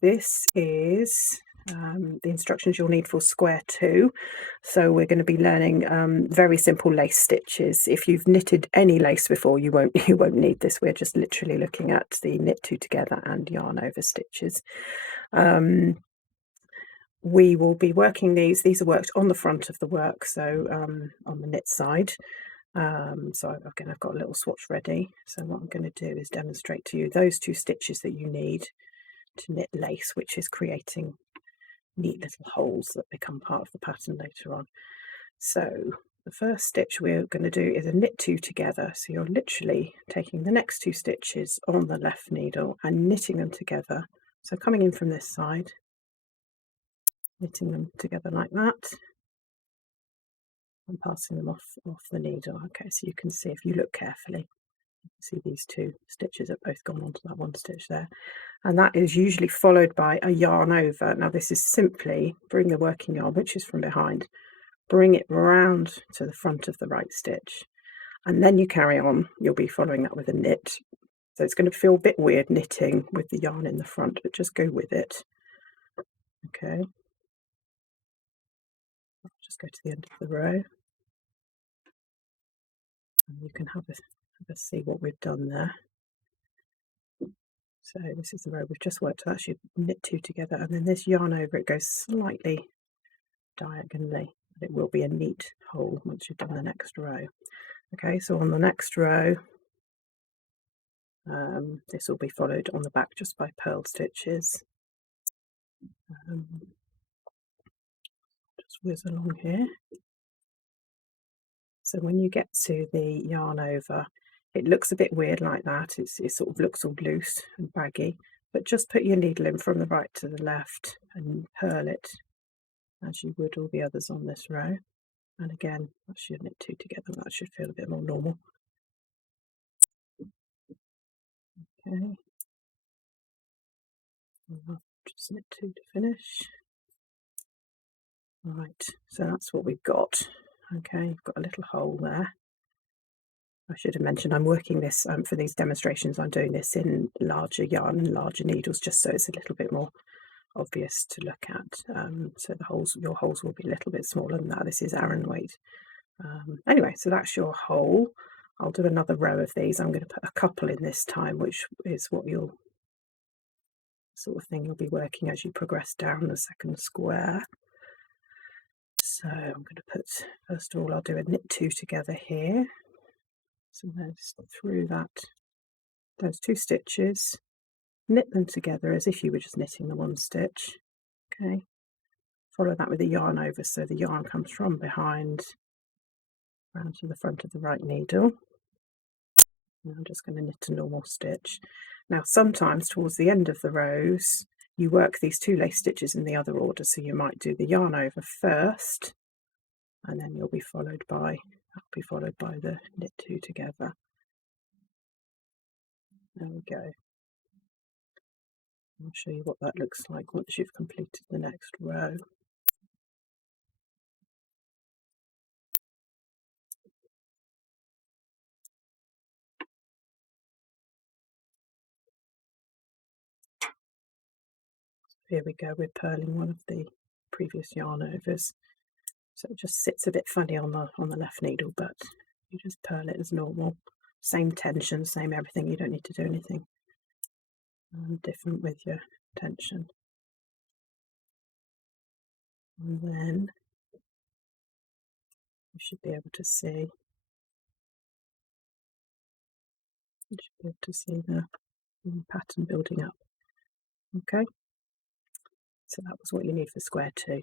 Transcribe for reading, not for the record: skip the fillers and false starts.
This is the instructions you'll need for square 2. So we're going to be learning very simple lace stitches. If you've knitted any lace before, you won't need this. We're just literally looking at the knit 2 together and yarn over stitches. We will be working these are worked on the front of the work, so on the knit side. So again, I've got a little swatch ready. So what I'm going to do is demonstrate to you those 2 stitches that you need to knit lace, which is creating neat little holes that become part of the pattern later on. So the first stitch we're going to do is a knit 2 together. So you're literally taking the next 2 stitches on the left needle and knitting them together. So coming in from this side, knitting them together like that, and passing them off the needle. Okay, so you can see, if you look carefully, you can see these 2 stitches have both gone onto that one stitch there, and that is usually followed by a yarn over. Now this is simply bring the working yarn, which is from behind, bring it round to the front of the right stitch, and then you carry on. You'll be following that with a knit, so it's going to feel a bit weird knitting with the yarn in the front, but just go with it. Okay, I'll just go to the end of the row, and you can have a see what we've done there. So this is the row we've just worked. That should knit 2 together, and then this yarn over it goes slightly diagonally, but it will be a neat hole once you've done the next row. Okay, so on the next row, this will be followed on the back just by purl stitches. Just whiz along here. So when you get to the yarn over, it looks a bit weird like that. It sort of looks all loose and baggy, but just put your needle in from the right to the left and purl it as you would all the others on this row. And again, that should knit 2 together. That should feel a bit more normal. Okay, I'll just knit 2 to finish. Right, so that's what we've got. Okay, you've got a little hole there. I should have mentioned I'm working this for these demonstrations. I'm doing this in larger yarn and larger needles, just so it's a little bit more obvious to look at. So your holes will be a little bit smaller than that. This is Aran weight. Anyway, so that's your hole. I'll do another row of these. I'm going to put a couple in this time, which is what sort of thing you'll be working as you progress down the second square. So I'm going to put, first of all, I'll do a knit 2 together here. So there's through those 2 stitches, knit them together as if you were just knitting the one stitch. Okay, follow that with a yarn over, so the yarn comes from behind round to the front of the right needle. And I'm just going to knit a normal stitch. Now sometimes towards the end of the rows you work these 2 lace stitches in the other order, so you might do the yarn over first, and then you'll be followed by the knit 2 together. There we go. I'll show you what that looks like once you've completed the next row. Here we go, we're purling one of the previous yarn overs. So it just sits a bit funny on the left needle, but you just purl it as normal. Same tension, same everything. You don't need to do anything different with your tension. And then you should be able to see. You should be able to see the pattern building up. Okay. So that was what you need for square 2.